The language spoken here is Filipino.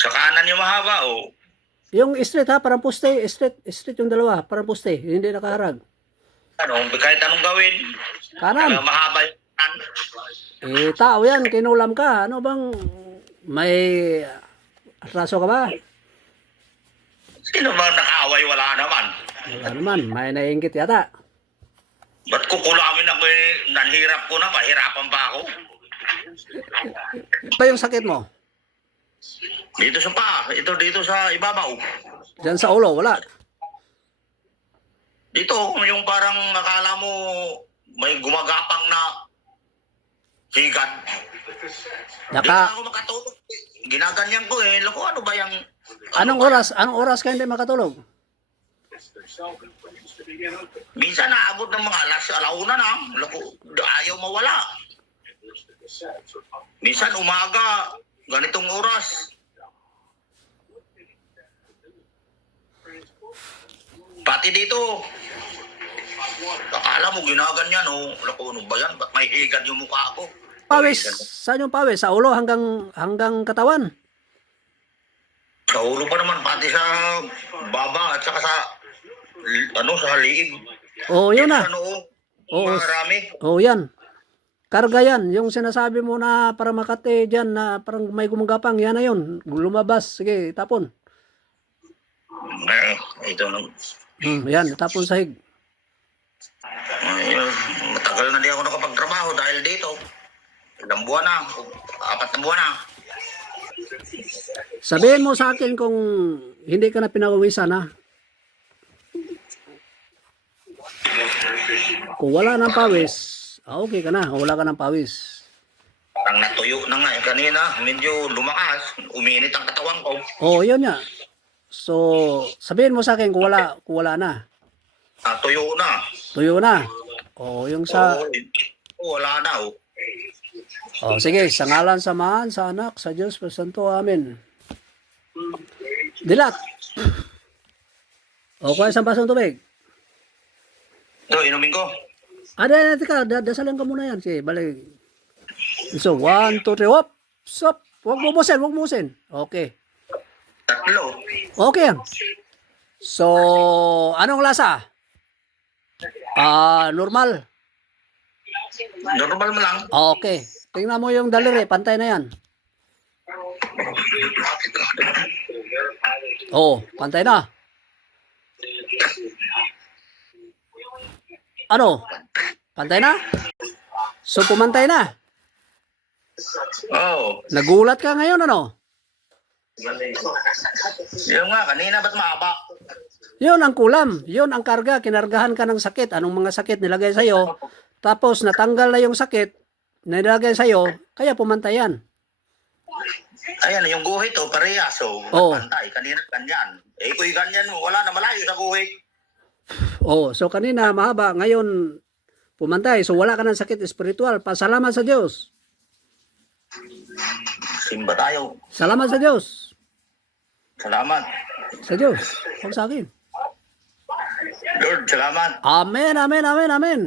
Sa kanan yung mahaba, oh. Yung straight ha, parang poste. Straight yung dalawa, parang poste. Hindi nakaharag. Ano, kahit anong gawin. Kanan. Mahaba yung kanan. Tao yan, kinulam ka. Ano bang may atraso ka ba? Sino bang nakaaway? Wala naman. Wala naman, may naiingit yata. Ba't kukulamin ako nanhirap ko na, pahirapan pa ako. Ba yung sakit mo? Dito sa paa, dito sa ibabaw. Diyan sa ulo, wala. Dito, yung parang akala mo may gumagapang na higat. Di na ako makatulog. Ginaganyan ko eh. Lako, ano ba yung... Anong oras ka hindi makatulog? Minsan naabot ng mga alauna na. Lako, ayaw mawala. Minsan umaga, ganitong oras. Pati dito. Akala mo ginaganyan, oh. Lako, ano ba yan? Ba't may higad yung mukha ko? Pawis, saan yung pawis? Sa ulo hanggang katawan? Sa ulo pa naman, pati sa baba at saka sa sa liig. Oo, yun na. Sa noo, Oo. marami. Oo, yan. Karga yan. Yung sinasabi mo na para Makati dyan na parang may gumagapang, yan na yun. Lumabas. Sige, tapon. Ito lang. Yan, tapon sahig. Matagal na di ako nakapagtrabaho dahil dito. Ilang buwan na. 4 na buwan na. Sabihin mo sa akin kung hindi ka na pinawisan ha. Kung wala ng pawis, okay ka na. Kung wala ka ng pawis. Parang natuyo na nga. Kanina, medyo lumakas. Uminit ang katawan ko. Oo, yun nga. So, sabihin mo sa akin kung wala na. Tuyo na. Tuyo na. Oo, yung sa... Wala na. Sige, sa ngalan, samahan, sa anak, sa Diyos, Santo, Amen. Dilat. Kuha isang basong tubig. Ito, inumin ko. Teka, dasalan ka muna yan. Sige, balik. So, 1, 2, 3, hop! Stop! Huwag musin. Okay. 3. Okay yan. So, anong lasa? Normal. Normal mo lang. Okay. Tingnan mo yung daliri, pantay na yan. Pantay na. Ano? Pantay na? So, pumantay na. Nagulat ka ngayon, ano? Yung nga, kanina ba't mahaba? Yun ang kulam. Yun ang karga. Kinargahan ka ng sakit. Anong mga sakit nilagay sa'yo? Tapos natanggal na yung sakit na nilagay sa'yo, kaya pumantay yan. Ayan, yung guhit, parehas. So, pantay. Kanina, ganyan. Kung ganyan mo, wala na malayo sa guhit. So kanina mahaba, ngayon pumantay. So wala ka ng sakit espiritual. Pasalamat sa Diyos. Simba tayo. Salamat sa Diyos. Salamat. Sa Diyos. Huwag sa akin. Lord, salamat. Amen, amen, amen, amen.